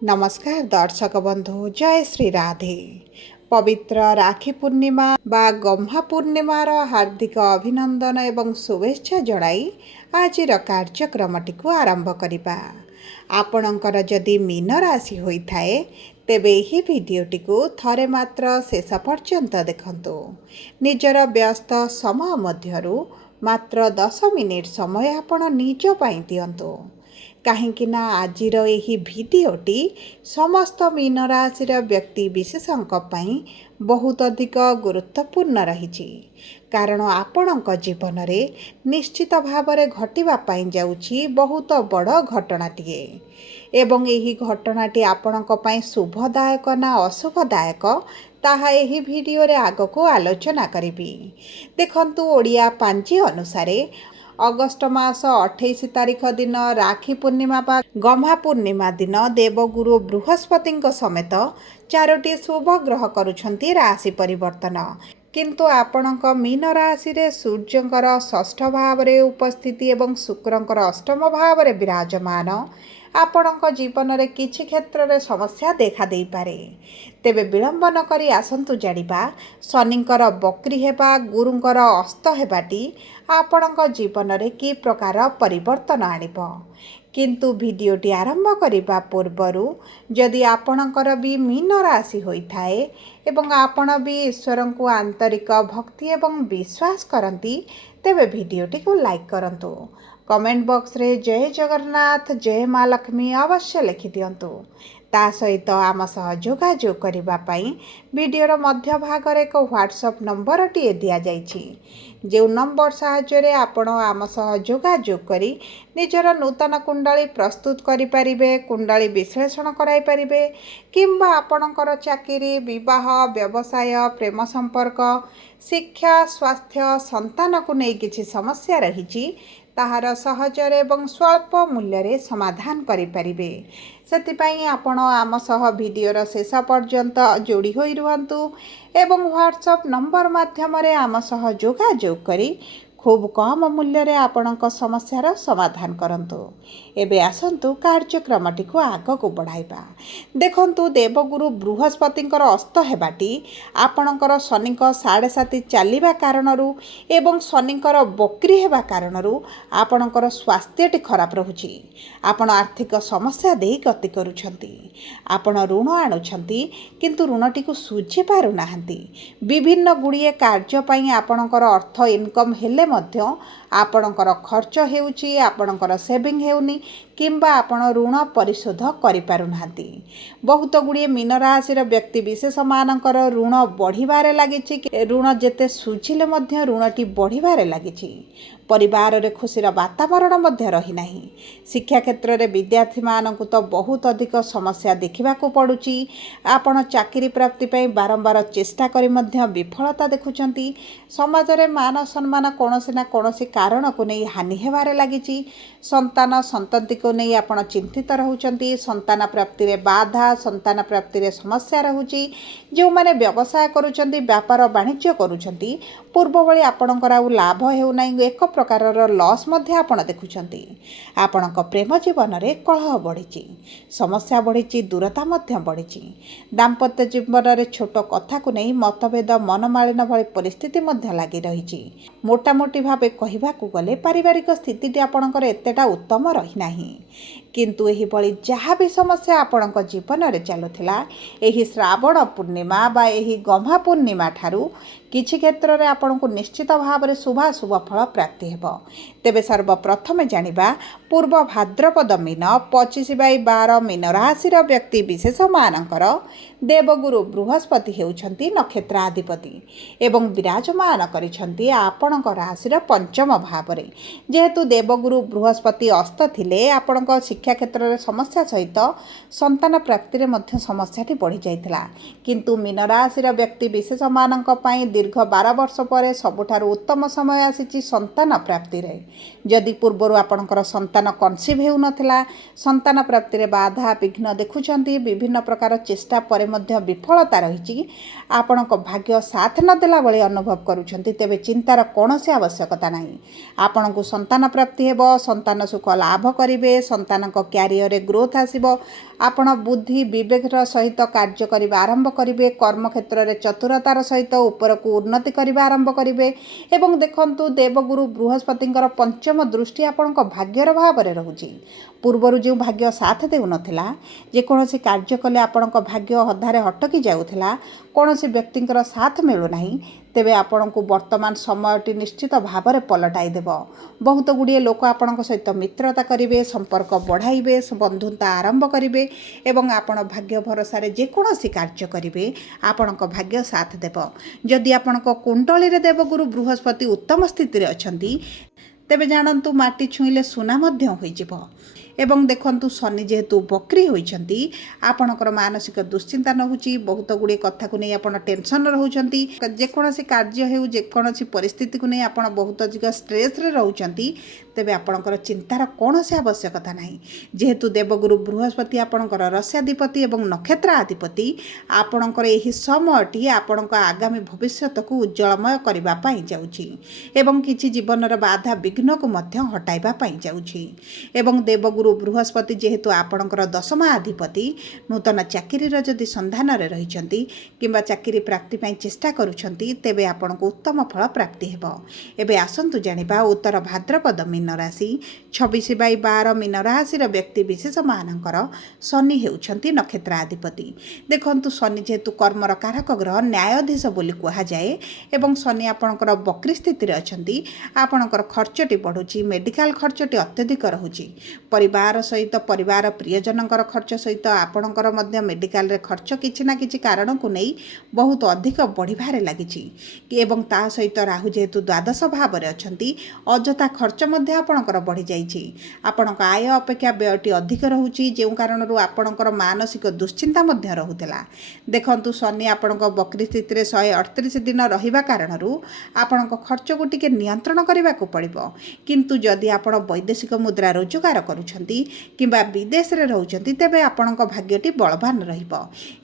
नमस्कार दर्शक बंधु जय श्री राधे। पवित्र राखी पूर्णिमा बा गम्हा पूर्णिमार हार्दिक अभिनंदन एवं शुभेच्छा जणाई आजिर कार्यक्रमटी को आरंभ करिबा। आपणकर जदि मीन राशि होइथाए तेबे एही भिडियोटी को थरे मात्र शेष पर्यंत देखंतु। निजर व्यस्त समय मध्यरु मात्र 10 मिनिट समय आपण निज पई दियंतु। काहींकि ना आजिर एही भिडियोटी समस्त मीन राशिर व्यक्ति विशेषଙ୍କ ପାଇଁ बहुत अधिक गुरुत्वपूर्ण रहिछि। कारण आपणଙ୍କ जीवनरे निश्चित भावरे घटिबा ପାଇଁ जाउछि बहुत बड़ घटनाटिए एवं एही घटनाटी आपणଙ୍କ ପାଇଁ शुभदायक ना अशुभदायक ताहा एही भिडियो रे आगको आलोचना करिबी। देखंतु ओडिया पांजी अनुसारे अगस्ट मास 28 तारिख दिन राखी पूर्णिमा बा गम्हा पूर्णिमा दिन देवगुरु बृहस्पति समेत 4टी शुभ ग्रह करुछंती राशि परिवर्तन। किंतु आपणक मीन राशि रे सूर्यंकर षष्ठ भाव रे उपस्थिति एवं शुक्रंकर अष्टम भाव रे विराजमान आपणक जीवन रे किछि क्षेत्र रे समस्या देखा देई पारे। तेबे विलंब न करी आसंतु जानिबा शनिंकर बक्री हेबा गुरुंकर अस्त हेबाटी आपणक जीवन रे कि प्रकार परिवर्तन आनिबो। किंतु भिडियोटी आरंभ करिबा पूर्वरु जदि आपणकर भी मीन राशि होइथाए एवं आपण भी ईश्वर को आंतरिक भक्ति एवं विश्वास करती तेबे भिडियोटी को लाइक करंतु। कमेंट बॉक्स रे जय जगन्नाथ जय माँ लक्ष्मी अवश्य लिखि दियंतु। ता सहित आम सह जोगाजोग करिबा पई वीडियोर मध्य भाग रे एक व्हाट्सएप नंबर टी दिया जाइछि। जो नंबर साहाय्य आपण आम सह जोगाजोग करी निजर नूतन कुंडली प्रस्तुत करि परिबे, कुंडली विश्लेषण कराई परिबे किंबा आपणकर चाकरी विवाह व्यवसाय प्रेम संपर्क शिक्षा स्वास्थ्य संतान को नहीं किछि समस्या रहिछि ताहार सहजरे एवं स्वल्प मूल्य रे समाधान करि परिबे। सेतिपई आपण आम सह वीडियोर शेष पर्यंत जोड़ी होई रुहंतु एवं व्हाट्सएप नंबर माध्यम रे आम सह जोगाजोग करी खूब कम मूल्य रे आपणक समस्यार समाधान करंतु। एबे आसंतु कार्यक्रमटी को आग को बढ़ाइबा। देखंतु देवगुरु बृहस्पतिंकर अस्त हेबाटी आपणकर शनिक 7.5 चलिबा कारणरू एवं शनिकर बक्री हेबा कारणरू आपणकर स्वास्थ्यटी खराब रहुछि। आपण आर्थिक समस्या देई गति करूछंती। आपण ऋण आणुछंती किंतु ऋणटी को सुझी पारु नाहंती। विभिन्न गुड़िए कार्य पई आपणकर अर्थ इनकम हेले मध्य आपणकर खर्च हेउछि, आपणकर सेविंग हेउनी किंबा आपण ऋण परिशोध करि पारु नाहंती। बहुत गुड़िए मीन राशिर व्यक्ति विशेष मानकर ऋण बढ़िबारे लागिछि। ऋण जेते सुझिले मध्य ऋणटी बढ़िबारे लागिछि। परिवार रे खुशीर वातावरण मध्य रही नाही। शिक्षा क्षेत्र रे विद्यार्थी मानकु तो बहुत अधिक समस्या देखिबा को पडुची। आपण चाकरी प्राप्ति पई बारंबार चेष्टा करी मध्य विफलता देखुचंती। समाज रे मान सम्मान कोनोसी ना कोनोसी कारण को नै हानि हेबारे लागिची। संतान संतति को नै आपण चिंतित रहउचंती। संतान प्राप्ति रे बाधा संतान प्राप्ति रे समस्या रहउची। जो माने व्यवसाय करूचंती व्यापार वाणिज्य करूचंती पूर्व भली आपणकर आ लाभ हेउ नै एक प्रकार लॉस मध्य आपण देखुचंती। आपणक प्रेम जीवन रे कलह बढ़िची समस्या बढ़िची दूरता मध्य बढ़िची। दाम्पत्य जीवन रे छोट कथा को नहीं मतभेद मनमालिन भली परिस्थिति मध्य लागी रहिची। मोटामोटी भावे कहिबा को गले पारिवारिक स्थिति आपणकर एतेटा उत्तम रही नाही। किंतु एही भली जहाँ भी समस्या आपणक जीवन रे चलुथिला एही श्रावण पूर्णिमा बा एही गम्हा पूर्णिमा ठारू किछि क्षेत्र रे आपणको निश्चित भाव रे शुभाशुभ फल प्राप्ति हेबो। तेबे सर्वप्रथमे जानिबा पूर्व भाद्रपद मीन 25/12 मीन राशिर व्यक्ति विशेष मानकर देवगुरु बृहस्पति हेउछंती नक्षत्राधिपति एवं विराजमान करिछंती आपणक राशिर पंचम भाव रे। जेहेतु देवगुरु बृहस्पति अस्त थिले आपणक शिक्षा क्षेत्र रे समस्या सहित संतान प्राप्ति रे मध्य समस्याटी बढ़ी जाइतिला। किंतु मीन राशिर व्यक्ति विशेष मानक पई दीर्घ 12 वर्ष पर सबुठारु उत्तम समय आसीची संतान प्राप्ति रे। जदि पूर्वरु आपणकर संतान कन्सीव हेउ नथिला संतान प्राप्ति रे बाधा विघ्न देखुछंती विभिन्न प्रकार चेष्टा पर मध्य विफलता रहिची आपणक भाग्य साथ न देला भली अनुभव करूछंती तेबे चिंतार कोनोसी आवश्यकता नाही। आपणकु संतान प्राप्ति हेबो संतान सुख लाभ करिवे संतानक क्यारियर रे ग्रोथ आसीबो ଆପଣ ବୁଦ୍ଧି ବିବେକର ସହିତ କାର୍ଯ୍ୟ କରିବା ଆରମ୍ଭ କରିବେ। କର୍ମକ୍ଷେତ୍ରରେ ଚତୁରତାର ସହିତ ଉପରକୁ ଉନ୍ନତି କରିବା ଆରମ୍ଭ କରିବେ। ଏବଂ ଦେଖନ୍ତୁ ଦେବଗୁରୁ ବୃହସ୍ପତିଙ୍କର ପଞ୍ଚମ ଦୃଷ୍ଟି ଆପଣଙ୍କ ଭାଗ୍ୟର ଭାବରେ ରହୁଛି। ପୂର୍ବରୁ ଯେଉଁ ଭାଗ୍ୟ ସାଥ ଦେଉନଥିଲା, ଯେକୌଣସି କାର୍ଯ୍ୟ କଲେ ଆପଣଙ୍କ ଭାଗ୍ୟ ଅଧାରେ ଅଟକି ଯାଉଥିଲା, କୌଣସି ବ୍ୟକ୍ତିଙ୍କର ସାଥ ମିଳୁନାହିଁ, ତେବେ ଆପଣଙ୍କୁ ବର୍ତ୍ତମାନ ସମୟଟି ନିଶ୍ଚିତ ଭାବରେ ପଲଟାଇ ଦେବ। ବହୁତ ଗୁଡ଼ିଏ ଲୋକ ଆପଣଙ୍କ ସହିତ ମିତ୍ରତା କରିବେ, ସମ୍ପର୍କ ବଢ଼ାଇବେ, ବନ୍ଧୁତା ଆରମ୍ଭ କରିବେ ଏବଂ ଆପଣ ଭାଗ୍ୟ ଭରସାରେ ଯେକୌଣସି କାର୍ଯ୍ୟ କରିବେ ଆପଣଙ୍କ ଭାଗ୍ୟ ସାଥ ଦେବ। ଯଦି ଆପଣଙ୍କ କୁଣ୍ଡଳୀରେ ଦେବଗୁରୁ ବୃହସ୍ପତି ଉତ୍ତମ ସ୍ଥିତିରେ ଅଛନ୍ତି, ତେବେ ଜାଣନ୍ତୁ ମାଟି ଛୁଇଁଲେ ସୁନା ମଧ୍ୟ ହୋଇଯିବ। ଏବଂ ଦେଖନ୍ତୁ ଶନି ଯେହେତୁ ବକ୍ରି ହୋଇଛନ୍ତି, ଆପଣଙ୍କର ମାନସିକ ଦୁଶ୍ଚିନ୍ତା ରହୁଛି। ବହୁତ ଗୁଡ଼ିଏ କଥାକୁ ନେଇ ଆପଣ ଟେନସନ୍ ରହୁଛନ୍ତି। ଯେକୌଣସି କାର୍ଯ୍ୟ ହେଉ, ଯେକୌଣସି ପରିସ୍ଥିତିକୁ ନେଇ ଆପଣ ବହୁତ ଅଧିକ ଷ୍ଟ୍ରେସ୍ରେ ରହୁଛନ୍ତି, ତେବେ ଆପଣଙ୍କର ଚିନ୍ତାର କୌଣସି ଆବଶ୍ୟକତା ନାହିଁ। ଯେହେତୁ ଦେବଗୁରୁ ବୃହସ୍ପତି ଆପଣଙ୍କର ରସ୍ୟାଧିପତି ଏବଂ ନକ୍ଷତ୍ର ଅଧିପତି, ଆପଣଙ୍କର ଏହି ସମୟଟି ଆପଣଙ୍କ ଆଗାମୀ ଭବିଷ୍ୟତକୁ ଉଜ୍ଜଳମୟ କରିବା ପାଇଁ ଯାଉଛି ଏବଂ କିଛି ଜୀବନର ବାଧା ବିଘ୍ନକୁ ମଧ୍ୟ ହଟାଇବା ପାଇଁ ଯାଉଛି। ଏବଂ ଦେବଗୁରୁ ବୃହସ୍ପତି ଯେହେତୁ ଆପଣଙ୍କର ଦଶମାଧିପତି, ନୂତନ ଚାକିରିର ଯଦି ସନ୍ଧାନରେ ରହିଛନ୍ତି କିମ୍ବା ଚାକିରି ପ୍ରାପ୍ତି ପାଇଁ ଚେଷ୍ଟା କରୁଛନ୍ତି, ତେବେ ଆପଣଙ୍କୁ ଉତ୍ତମ ଫଳ ପ୍ରାପ୍ତି ହେବ। ଏବେ ଆସନ୍ତୁ ଜାଣିବା ଉତ୍ତର ଭାଦ୍ରପଦ ମୀନ ରାଶି 26/12 ମୀନ ରାଶିର ବ୍ୟକ୍ତି ବିଶେଷମାନଙ୍କର ଶନି ହେଉଛନ୍ତି ନକ୍ଷତ୍ରାଧିପତି। ଦେଖନ୍ତୁ ଶନି ଯେହେତୁ କର୍ମର କାରକ ଗ୍ରହ, ନ୍ୟାୟାଧୀଶ ବୋଲି କୁହାଯାଏ ଏବଂ ଶନି ଆପଣଙ୍କର ବକ୍ରି ସ୍ଥିତିରେ ଅଛନ୍ତି, ଆପଣଙ୍କର ଖର୍ଚ୍ଚଟି ବଢ଼ୁଛି। ମେଡ଼ିକାଲ ଖର୍ଚ୍ଚଟି ଅତ୍ୟଧିକ ରହୁଛି। ପରିବାର ସହିତ, ପରିବାର ପ୍ରିୟଜନଙ୍କର ଖର୍ଚ୍ଚ ସହିତ ଆପଣଙ୍କର ମଧ୍ୟ ମେଡ଼ିକାଲରେ ଖର୍ଚ୍ଚ କିଛି ନା କିଛି କାରଣକୁ ନେଇ ବହୁତ ଅଧିକ ବଢ଼ିବାରେ ଲାଗିଛି ଏବଂ ତା ସହିତ ରାହୁ ଯେହେତୁ ଦ୍ୱାଦଶ ଭାବରେ ଅଛନ୍ତି, ଅଯଥା ଖର୍ଚ୍ଚ ମଧ୍ୟ ଆପଣଙ୍କର ବଢ଼ିଯାଇଛି। ଆପଣଙ୍କ ଆୟ ଅପେକ୍ଷା ବ୍ୟୟଟି ଅଧିକ ରହୁଛି, ଯେଉଁ କାରଣରୁ ଆପଣଙ୍କର ମାନସିକ ଦୁଶ୍ଚିନ୍ତା ମଧ୍ୟ ରହୁଥିଲା। ଦେଖନ୍ତୁ ଶନି ଆପଣଙ୍କ ବକ୍ରି ସ୍ଥିତିରେ 138 ଦିନ ରହିବା କାରଣରୁ ଆପଣଙ୍କ ଖର୍ଚ୍ଚକୁ ଟିକେ ନିୟନ୍ତ୍ରଣ କରିବାକୁ ପଡ଼ିବ। କିନ୍ତୁ ଯଦି ଆପଣ ବୈଦେଶିକ ମୁଦ୍ରା ରୋଜଗାର କରୁଛନ୍ତି କିମ୍ବା ବିଦେଶରେ ରହୁଛନ୍ତି, ତେବେ ଆପଣଙ୍କ ଭାଗ୍ୟଟି ବଳବାନ ରହିବ।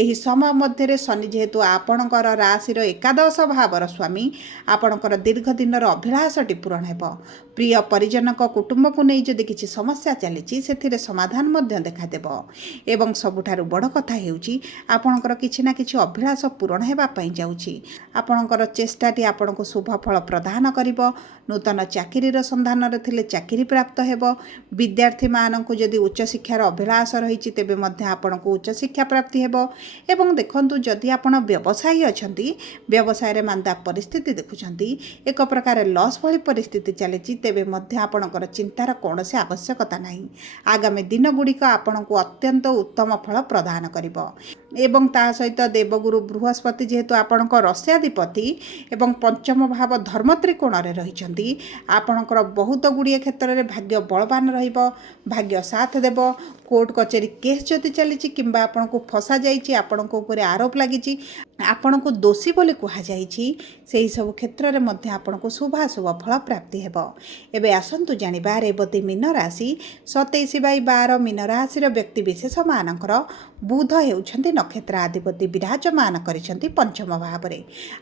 ଏହି ସମୟ ମଧ୍ୟରେ ଶନି ଯେହେତୁ ଆପଣଙ୍କର ରାଶିର ଏକାଦଶ ଭାବର ସ୍ୱାମୀ, ଆପଣଙ୍କର ଦୀର୍ଘ ଦିନର ଅଭିଳାଷଟି ପୂରଣ ହେବ। ପ୍ରିୟ ପରିଜନଙ୍କ କୁଟୁମ୍ବକୁ ନେଇ ଯଦି କିଛି ସମସ୍ୟା ଚାଲିଛି, ସେଥିରେ ସମାଧାନ ମଧ୍ୟ ଦେଖାଦେବ। ଏବଂ ସବୁଠାରୁ ବଡ଼ କଥା ହେଉଛି ଆପଣଙ୍କର କିଛି ନା କିଛି ଅଭିଳାଷ ପୂରଣ ହେବା ପାଇଁ ଯାଉଛି। ଆପଣଙ୍କର ଚେଷ୍ଟାଟି ଆପଣଙ୍କୁ ଶୁଭ ଫଳ ପ୍ରଦାନ କରିବ। ନୂତନ ଚାକିରିର ସନ୍ଧାନରେ ଥିଲେ ଚାକିରି ପ୍ରାପ୍ତ ହେବ। ବିଦ୍ୟାର୍ଥୀମାନଙ୍କୁ ଯଦି ଉଚ୍ଚଶିକ୍ଷାର ଅଭିଳାଷ ରହିଛି, ତେବେ ମଧ୍ୟ ଆପଣଙ୍କୁ ଉଚ୍ଚଶିକ୍ଷା ପ୍ରାପ୍ତି ହେବ। ଏବଂ ଦେଖନ୍ତୁ ଯଦି ଆପଣ ବ୍ୟବସାୟୀ ଅଛନ୍ତି, ବ୍ୟବସାୟରେ ମାନ୍ଦା ପରିସ୍ଥିତି ଦେଖୁଛନ୍ତି, ଏକ ପ୍ରକାର ଲସ୍ ଭଳି ପରିସ୍ଥିତି ଚାଲିଛି, ତେବେ ମଧ୍ୟ ଆପଣଙ୍କର ଚିନ୍ତାର କୌଣସି ଆବଶ୍ୟକତା ନାହିଁ। ଆଗାମୀ ଦିନଗୁଡ଼ିକ ଆପଣଙ୍କୁ ଅତ୍ୟନ୍ତ ଉତ୍ତମ ଫଳ ପ୍ରଦାନ କରିବ। ଏବଂ ତା ସହିତ ଦେବଗୁରୁ ବୃହସ୍ପତି ଯେହେତୁ ଆପଣଙ୍କ ରସ୍ୟାଧିପତି ଏବଂ ପଞ୍ଚମ ଭାବ ଧର୍ମ ତ୍ରିକୋଣରେ ରହିଛନ୍ତି, ଆପଣଙ୍କର ବହୁତ ଗୁଡ଼ିଏ କ୍ଷେତ୍ରରେ ଭାଗ୍ୟ ବଳବାନ ରହିବ, ଭାଗ୍ୟ ସାଥ ଦେବ। କୋର୍ଟ କଚେରୀ କେସ୍ ଯଦି ଚାଲିଛି କିମ୍ବା ଆପଣଙ୍କୁ ଫସା ଯାଇଛି, ଆପଣଙ୍କ ଉପରେ ଆରୋପ ଲାଗିଛି, ଆପଣଙ୍କୁ ଦୋଷୀ ବୋଲି କୁହାଯାଇଛି, ସେହିସବୁ କ୍ଷେତ୍ରରେ ମଧ୍ୟ ଆପଣଙ୍କୁ ଶୁଭାଶୁଭ ଫଳ ପ୍ରାପ୍ତି ହେବ। ଏବେ ଆସନ୍ତୁ ଜାଣିବା ରେବତୀ ମୀନ ରାଶି 27/12 ମୀନ ରାଶିର ବ୍ୟକ୍ତି ବିଶେଷମାନଙ୍କର ବୁଧ ହେଉଛନ୍ତି ନକ୍ଷତ୍ରାଧିପତି, ବିରାଜମାନ କରିଛନ୍ତି ପଞ୍ଚମ ଭାବରେ।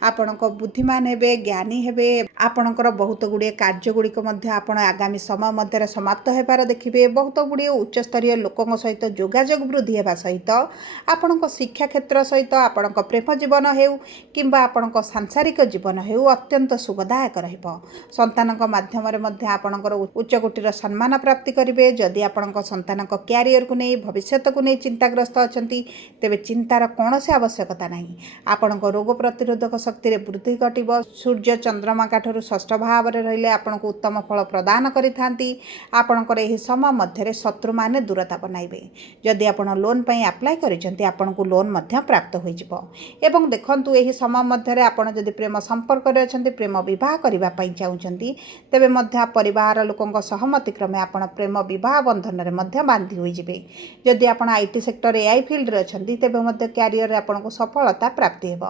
ଆପଣଙ୍କ ବୁଦ୍ଧିମାନ ହେବେ, ଜ୍ଞାନୀ ହେବେ। ଆପଣଙ୍କର ବହୁତ ଗୁଡ଼ିଏ କାର୍ଯ୍ୟଗୁଡ଼ିକ ମଧ୍ୟ ଆପଣ ଆଗାମୀ ସମୟ ମଧ୍ୟରେ ସମାପ୍ତ ହେବାର ଦେଖିବେ। ବହୁତ ଗୁଡ଼ିଏ ଉଚ୍ଚସ୍ତରୀୟ ଲୋକଙ୍କ ସହିତ ଯୋଗାଯୋଗ ବୃଦ୍ଧି ହେବା ସହିତ ଆପଣଙ୍କ ଶିକ୍ଷା କ୍ଷେତ୍ର ସହିତ ଆପଣଙ୍କ ପ୍ରେମ ଜୀବନ ହେଉ କିମ୍ବା ଆପଣଙ୍କ ସାଂସାରିକ ଜୀବନ ହେଉ ଅତ୍ୟନ୍ତ ଶୁଭଦାୟକ ରହିବ। ସନ୍ତାନଙ୍କ ମାଧ୍ୟମରେ ମଧ୍ୟ ଆପଣଙ୍କର ଉଚ୍ଚକୋଟୀର ସମ୍ମାନ ପ୍ରାପ୍ତି କରିବେ। ଯଦି ଆପଣଙ୍କ ସନ୍ତାନଙ୍କ କ୍ୟାରିୟରକୁ ନେଇ, ଭବିଷ୍ୟତକୁ ନେଇ ଚିନ୍ତାଗ୍ରସ୍ତ ଅଛନ୍ତି, ତେବେ ଚିନ୍ତାର କୌଣସି ଆବଶ୍ୟକତା ନାହିଁ। ଆପଣଙ୍କ ରୋଗ ପ୍ରତିରୋଧକ ଶକ୍ତିରେ ବୃଦ୍ଧି ଘଟିବ। ସୂର୍ଯ୍ୟ ଚନ୍ଦ୍ରମାଙ୍କଠାରୁ ଷଷ୍ଠ ଭାବରେ ରହିଲେ ଆପଣଙ୍କୁ ଉତ୍ତମ ଫଳ ପ୍ରଦାନ କରିଥାନ୍ତି। ଆପଣଙ୍କର ଏହି ସମୟ ମଧ୍ୟରେ ଶତ୍ରୁମାନେ ଦୂରତା ବନାଇବେ। ଯଦି ଆପଣ ଲୋନ୍ ପାଇଁ ଆପ୍ଲାଏ କରିଛନ୍ତି, ଆପଣଙ୍କୁ ଲୋନ୍ ମଧ୍ୟ ପ୍ରାପ୍ତ ହୋଇଯିବ। ଏବଂ ଦେଖନ୍ତୁ ଏହି ସମୟ ମଧ୍ୟରେ ଆପଣ ଯଦି ପ୍ରେମ ସମ୍ପର୍କରେ ଅଛନ୍ତି, ପ୍ରେମ ବିବାହ କରିବା ପାଇଁ ଚାହୁଁଛନ୍ତି, ତେବେ ମଧ୍ୟ ପରିବାର ଲୋକଙ୍କ ସହମତି କ୍ରମେ ଆପଣ ପ୍ରେମ ବିବାହ ବନ୍ଧନରେ ମଧ୍ୟ ବାନ୍ଧି ହୋଇଯିବେ। ଯଦି ଆପଣ ଆଇଟି ସେକ୍ଟର ଏଆଇ ଫିଲ୍ଡରେ ଅଛନ୍ତି, ତେବେ ମଧ୍ୟ କ୍ୟାରିୟରରେ ଆପଣଙ୍କୁ ସଫଳତା ପ୍ରାପ୍ତି ହେବ।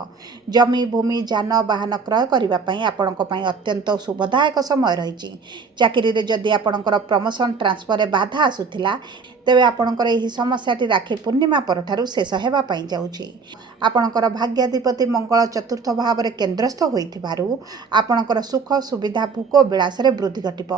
ଜମି, ଭୂମି, ଯାନବାହନ କ୍ରୟ କରିବା ପାଇଁ ଆପଣଙ୍କ ପାଇଁ ଅତ୍ୟନ୍ତ ଶୁଭଦାୟକ ସମୟ ରହିଛି। ଚାକିରିରେ ଯଦି ଆପଣଙ୍କର ପ୍ରମୋସନ୍ ଟ୍ରାନ୍ସଫରରେ ବାଧା ଆସୁଥିଲା, ତେବେ ଆପଣଙ୍କର ଏହି ସମସ୍ୟାଟି ରାକ୍ଷୀ ପୂର୍ଣ୍ଣିମା ପରଠାରୁ ଶେଷ ହେବା ପାଇଁ ଯାଉଛି। ଆପଣଙ୍କର ଭାଗ୍ୟ ଭାଗ୍ୟାଧିପତି ମଙ୍ଗଳ ଚତୁର୍ଥ ଭାବରେ କେନ୍ଦ୍ରସ୍ଥ ହୋଇଥିବାରୁ ଆପଣଙ୍କର ସୁଖ ସୁବିଧା ଭୋଗ ବିଳାସରେ ବୃଦ୍ଧି ଘଟିବ।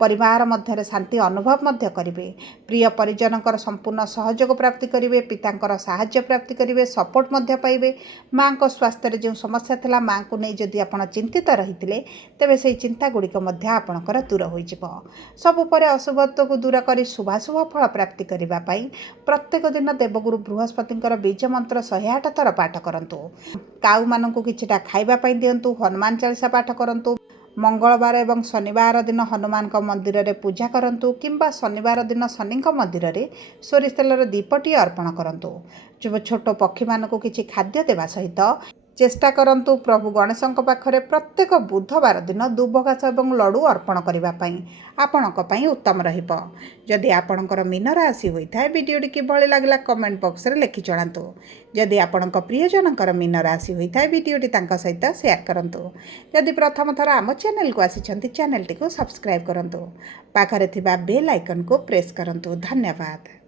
ପରିବାର ମଧ୍ୟରେ ଶାନ୍ତି ଅନୁଭବ ମଧ୍ୟ କରିବେ। ପ୍ରିୟ ପରିଜନଙ୍କର ସମ୍ପୂର୍ଣ୍ଣ ସହଯୋଗ ପ୍ରାପ୍ତି କରିବେ। ପିତାଙ୍କର ସାହାଯ୍ୟ ପ୍ରାପ୍ତି କରିବେ। ସପୋର୍ଟ ମଧ୍ୟ ପାଇବେ। ମାଙ୍କ ସ୍ୱାସ୍ଥ୍ୟରେ ଯେଉଁ ସମସ୍ୟା ଥିଲା, ମାଙ୍କୁ ନେଇ ଯଦି ଆପଣ ଚିନ୍ତିତ ରହିଥିଲେ, ତେବେ ସେହି ଚିନ୍ତାଗୁଡ଼ିକ ମଧ୍ୟ ଆପଣଙ୍କର ଦୂର ହୋଇଯିବ। ସବୁ ପରେ ଅଶୁଭତ୍ୱକୁ ଦୂର କରି ଶୁଭାଶୁଭ ଫଳ ପ୍ରାପ୍ତି କରିବା ପାଇଁ ପ୍ରତ୍ୟେକ ଦିନ ଦେବଗୁରୁ ବୃହସ୍ପତିଙ୍କର ବୀଜ ମନ୍ତ୍ର 108 ଥର ପାଠ କରନ୍ତୁ। କାଉମାନଙ୍କୁ କିଛିଟା ଖାଇବା ପାଇଁ ଦିଅନ୍ତୁ। ହନୁମାନ ଚାଳିସା ପାଠ କରନ୍ତୁ। ମଙ୍ଗଳବାର ଏବଂ ଶନିବାର ଦିନ ହନୁମାନଙ୍କ ମନ୍ଦିରରେ ପୂଜା କରନ୍ତୁ କିମ୍ବା ଶନିବାର ଦିନ ଶନିଙ୍କ ମନ୍ଦିରରେ ସୋରିଷ ତେଲର ଦୀପଟିଏ ଅର୍ପଣ କରନ୍ତୁ। ଛୋଟ ପକ୍ଷୀମାନଙ୍କୁ କିଛି ଖାଦ୍ୟ ଦେବା ସହିତ ଚେଷ୍ଟା କରନ୍ତୁ ପ୍ରଭୁ ଗଣେଶଙ୍କ ପାଖରେ ପ୍ରତ୍ୟେକ ବୁଧବାର ଦିନ ଦୁବ ଘାସ ଏବଂ ଲଡ଼ୁ ଅର୍ପଣ କରିବା ପାଇଁ। ଆପଣଙ୍କ ପାଇଁ ଉତ୍ତମ ରହିବ। ଯଦି ଆପଣଙ୍କର ମୀନ ରାଶି ହୋଇଥାଏ, ଭିଡ଼ିଓଟି କିଭଳି ଲାଗିଲା କମେଣ୍ଟ ବକ୍ସରେ ଲେଖି ଜଣାନ୍ତୁ। ଯଦି ଆପଣଙ୍କ ପ୍ରିୟଜନଙ୍କର ମୀନ ରାଶି ହୋଇଥାଏ, ଭିଡ଼ିଓଟି ତାଙ୍କ ସହିତ ସେୟାର କରନ୍ତୁ। ଯଦି ପ୍ରଥମ ଥର ଆମ ଚ୍ୟାନେଲକୁ ଆସିଛନ୍ତି, ଚ୍ୟାନେଲଟିକୁ ସବସ୍କ୍ରାଇବ୍ କରନ୍ତୁ। ପାଖରେ ଥିବା ବେଲ୍ ଆଇକନ୍କୁ ପ୍ରେସ୍ କରନ୍ତୁ। ଧନ୍ୟବାଦ।